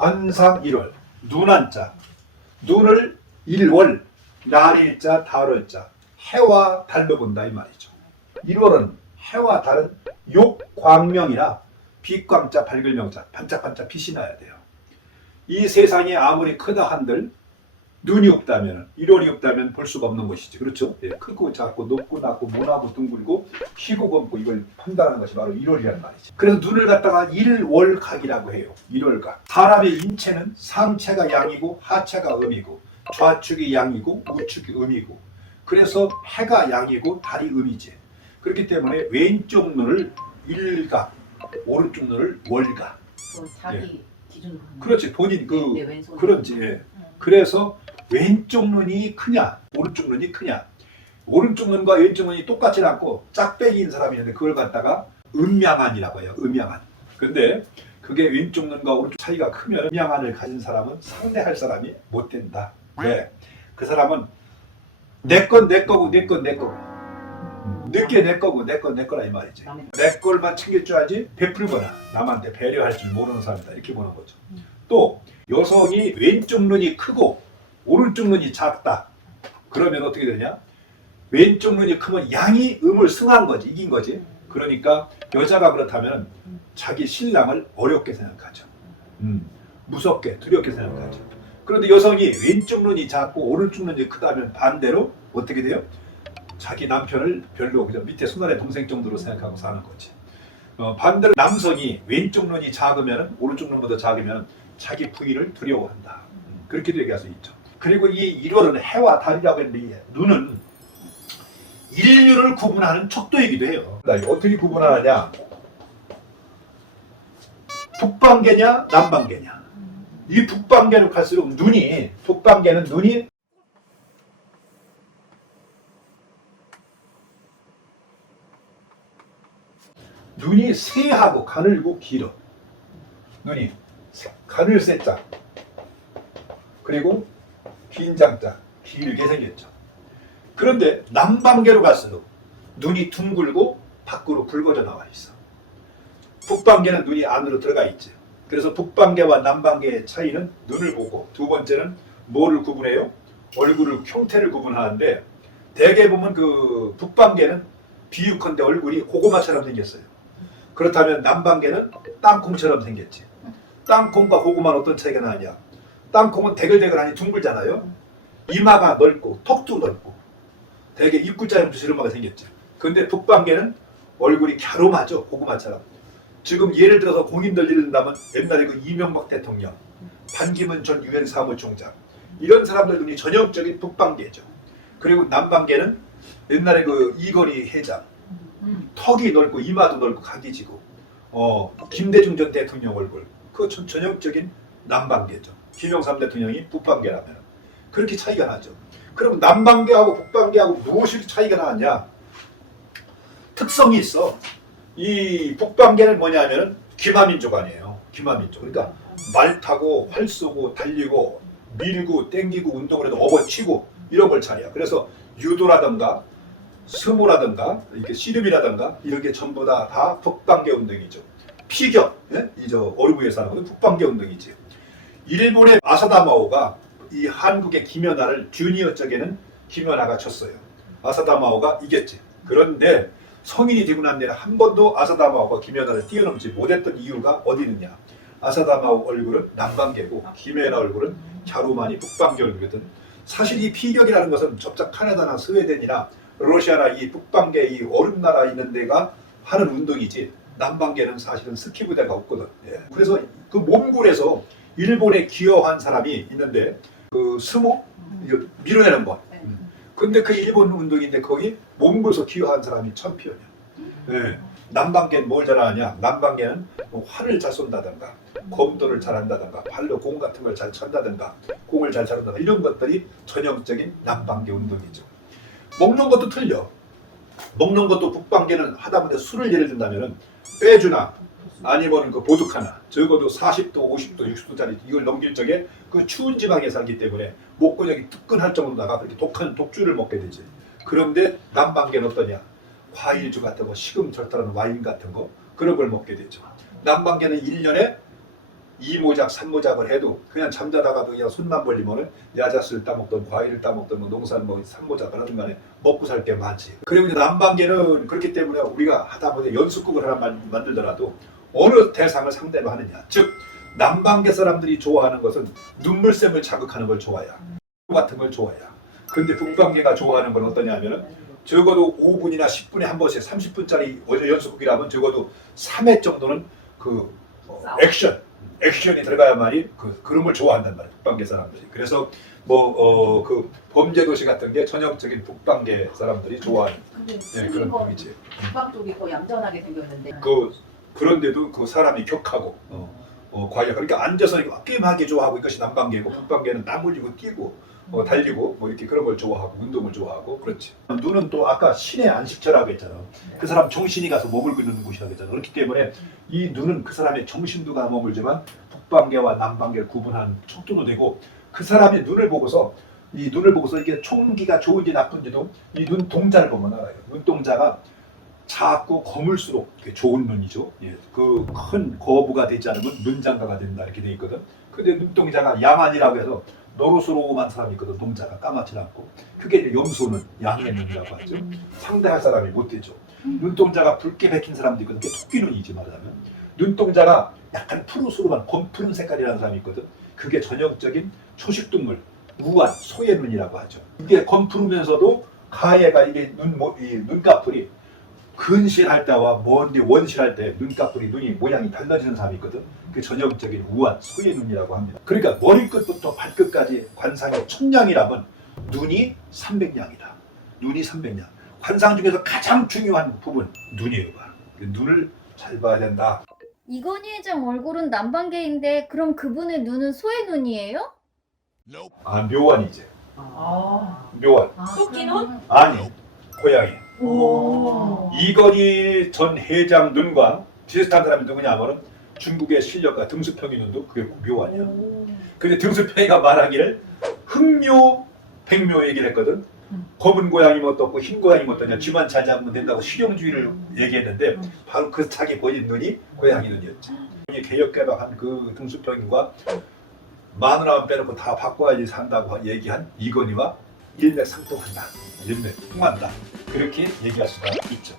안상 1월, 눈한자, 눈을 1월, 날일자, 달월자, 해와 달로 본다 이 말이죠. 1월은 해와 달은 욕광명이라 빛광자, 밝을 명자, 반짝반짝 빛이 나야 돼요. 이 세상이 아무리 크다 한들 눈이 없다면, 1월이 없다면 볼 수가 없는 것이죠. 그렇죠? 예, 크고 작고 높고 낮고 모나고 둥글고 희고 검고 이걸 판단하는 것이 바로 1월이라는 말이죠. 그래서 눈을 갖다가 일월각이라고 해요. 1월각. 사람의 인체는 상체가 양이고 하체가 음이고 좌측이 양이고 우측이 음이고, 그래서 해가 양이고 달이 음이지. 그렇기 때문에 왼쪽 눈을 일각, 오른쪽 눈을 월각. 자기 기준으로 하는 그렇지, 본인 내 왼손. 그런지. 그래서 왼쪽 눈이 크냐 오른쪽 눈이 크냐, 오른쪽 눈과 왼쪽 눈이 똑같지 않고 짝배기인 사람이 있는데 그걸 갖다가 음양안이라고 해요. 음양안. 근데 그게 왼쪽 눈과 오른쪽 차이가 크면 음양안을 가진 사람은 상대할 사람이 못 된다. 왜? 그 사람은 내 건 내 거고 내 건 내 거고 내게 내 거고 내 건 내 거라 이 말이지. 내 걸만 챙길 줄 알지 베풀거나 남한테 배려할 줄 모르는 사람이다 이렇게 보는 거죠. 또 여성이 왼쪽 눈이 크고 오른쪽 눈이 작다. 그러면 어떻게 되냐? 왼쪽 눈이 크면 양이 음을 승한 거지, 이긴 거지. 그러니까 여자가 그렇다면 자기 신랑을 어렵게 생각하죠. 무섭게, 두렵게 생각하죠. 그런데 여성이 왼쪽 눈이 작고 오른쪽 눈이 크다면 반대로 어떻게 돼요? 자기 남편을 별로 그냥 밑에 손아래 동생 정도로 생각하고 사는 거지. 반대로 남성이 왼쪽 눈이 작으면, 오른쪽 눈보다 작으면 자기 부인을 두려워한다. 그렇게도 얘기할 수 있죠. 그리고 이 1월은 해와 달이라고 했는데 눈은 인류를 구분하는 척도이기도 해요. 어떻게 구분하느냐? 북방계냐 남방계냐. 이 북방계로 갈수록 눈이, 북방계는 눈이 새하고 가늘고 길어. 눈이 가늘 새자 그리고 긴 장자 길게 생겼죠. 그런데 남방계로 갈수록 눈이 둥글고 밖으로 붉어져 나와 있어. 북방계는 눈이 안으로 들어가 있지. 그래서 북방계와 남방계의 차이는 눈을 보고, 두 번째는 뭐를 구분해요? 얼굴을, 형태를 구분하는데, 대개 보면 그 북방계는 비육한데 얼굴이 고구마처럼 생겼어요. 그렇다면 남방계는 땅콩처럼 생겼지. 땅콩과 고구마는 어떤 차이가 나냐? 땅콩은 대글대글하니 둥글잖아요. 이마가 넓고 턱도 넓고 되게 입구자 형태처럼 생겼죠. 근데 북방계는 얼굴이 갸름하죠. 고구마처럼. 지금 예를 들어서 공인들 예를 든다면 옛날에 그 이명박 대통령, 반기문 전 유엔 사무총장, 이런 사람들 눈이 전형적인 북방계죠. 그리고 남방계는 옛날에 그 이건희 회장, 턱이 넓고 이마도 넓고 각이 지고, 김대중 전 대통령 얼굴, 그 전형적인 남방계죠. 김영삼 대통령이 북방계라면 그렇게 차이가 나죠. 그럼 남방계하고 북방계하고 무엇이 차이가 나느냐? 특성이 있어. 이 북방계는 뭐냐면 기마민족 아니에요. 기마민족. 그러니까 말 타고 활 쏘고 달리고 밀고 땡기고 운동을 해도 업어치고 이런 걸 차리야. 그래서 유도라든가 스모라든가 이렇게 씨름이라든가 이런 게 전부 다 북방계 운동이죠. 피겨, 예? 이저 어류부에서 하는 건 북방계 운동이지. 일본의 아사다 마오가 이 한국의 김연아를 주니어 쪽에는 김연아가 쳤어요. 아사다 마오가 이겼지. 그런데 성인이 되고 난 뒤에는 한 번도 아사다 마오가 김연아를 뛰어넘지 못했던 이유가 어디 있느냐? 아사다 마오 얼굴은 남방계고 김연아 얼굴은 갸루마니 북방계 얼굴이거든. 사실 이 피격이라는 것은 접작 카나다나 스웨덴이나 러시아나 이 북방계 이 얼음 나라 있는 데가 하는 운동이지, 남방계는 사실은 스키 부대가 없거든. 예. 그래서 그 몽골에서 일본에 기여한 사람이 있는데 그 스모 밀어내는 거. 근데 그 일본 운동인데 거기 몽골에서 기여한 사람이 챔피언이야. 예. 남방계는 뭘 잘하냐? 남방계는 뭐 활을 잘 쏜다든가, 검도를 잘한다든가, 발로 공 같은 걸 잘 찬다든가, 공을 잘 차는다든가 이런 것들이 전형적인 남방계 운동이죠. 먹는 것도 틀려. 먹는 것도 북방계는 하다못해 술을 예를 든다면은 빼주나 아니면 그 보드카나 적어도 40도, 50도, 60도짜리 이걸 넘길 적에 그 추운 지방에 살기 때문에 목구멍이 뜨끈할 정도다가 그렇게 독한 독주를 먹게 되지. 그런데 남방계는 어떠냐? 과일주 같은 거, 시금절단한 와인 같은 거, 그런 걸 먹게 되죠. 남방계는 1년에 2모작 3모작을 해도 그냥 잠자다가도 그냥 손만 벌리면은 야자수를 따먹던 과일을 따먹던 뭐 농산 뭐 3모작을 하든 간에 먹고 살 게 많지. 그리고 이제 남방계는 그렇기 때문에 우리가 하다 보니 연수국을 하나 만들더라도 어느 대상을 상대로 하느냐. 즉 남방계 사람들이 좋아하는 것은 눈물샘을 자극하는 걸 좋아해요. 같은 걸 좋아해요. 근데 북방계가 좋아하는 건 어떠냐 하면은 적어도 5분이나 10분에 한 번씩 30분짜리 연수국이라면 적어도 3회 정도는 그 액션이 들어가야만이 그런 걸 좋아한단 말이에요. 북방계 사람들이. 그래서 뭐 그 범죄 도시 같은 게 전형적인 북방계 사람들이 좋아하는 근데 그런 생긴 건 분이지. 북방 쪽이 더 얌전하게 생겼는데. 그런데도 그 사람이 격하고 과연 그러니까 앉아서 게임하기 좋아하고 이것이 남방계고 북방계는 땀 흘리고 뛰고 달리고 뭐 이렇게 그런 걸 좋아하고 운동을 좋아하고 그렇지. 눈은 또 아까 신의 안식처라고 했잖아. 그 사람 정신이 가서 몸을 끄는 곳이라고 했잖아. 그렇기 때문에 이 눈은 그 사람의 정신도 가 머물지만 북방계와 남방계를 구분하는 촉도도 되고 그 사람의 눈을 보고서 이게 총기가 좋은지 나쁜지도 이 눈 동자를 보면 알아요. 눈동자가 작고 거물수록 좋은 눈이죠. 예, 그 큰 거부가 되지 않으면 눈장가가 된다 이렇게 돼 있거든. 근데 눈동자가 야만이라고 해서 노릇스러움한 사람이 있거든. 동자가 까맣지 않고 그게 이제 염소는 양의 눈이라고 하죠. 상대할 사람이 못 되죠. 눈동자가 붉게 백힌 사람도 있거든. 그게 토끼 눈이지 말하자면. 눈동자가 약간 푸르스름한 검푸른 색깔이라는 사람이 있거든. 그게 전형적인 초식동물 우한 소의 눈이라고 하죠. 이게 검푸르면서도 가해가 이게 이 눈꺼풀이 근실할 때와 먼디 원실할 때 눈꺼풀이 눈이 모양이 달라지는 사람이 있거든. 그 전형적인 우한 소의 눈이라고 합니다. 그러니까 머리끝부터 발끝까지 관상이 1000냥이라면 눈이 300냥이다. 눈이 300냥. 관상 중에서 가장 중요한 부분 눈이에요. 눈을 잘 봐야 된다. 이건희 회장 얼굴은 남방계인데 그럼 그분의 눈은 소의 눈이에요? 아 묘환이지. 아. 묘환. 토끼 눈? 아니 고양이. 오. 이건희 전 회장 눈과 비슷한 사람이 누구냐 하면은 중국의 실력가 등수평이 눈도 그게 묘환이야. 근데 등수평이가 말하기를 흑묘, 백묘 얘기를 했거든. 검은 고양이 뭐 어떻고 흰 고양이 뭐 어떠냐 쥐만 잘 잡으면 된다고 실용주의를 얘기했는데 바로 그 자기 본인 눈이 고양이 눈이었지. 개혁개방한 그 등수평인과 마누라만 빼놓고 다 바꿔야지 산다고 얘기한 이건희와 일맥상통한다. 일맥통한다. 그렇게 얘기할 수가 있죠.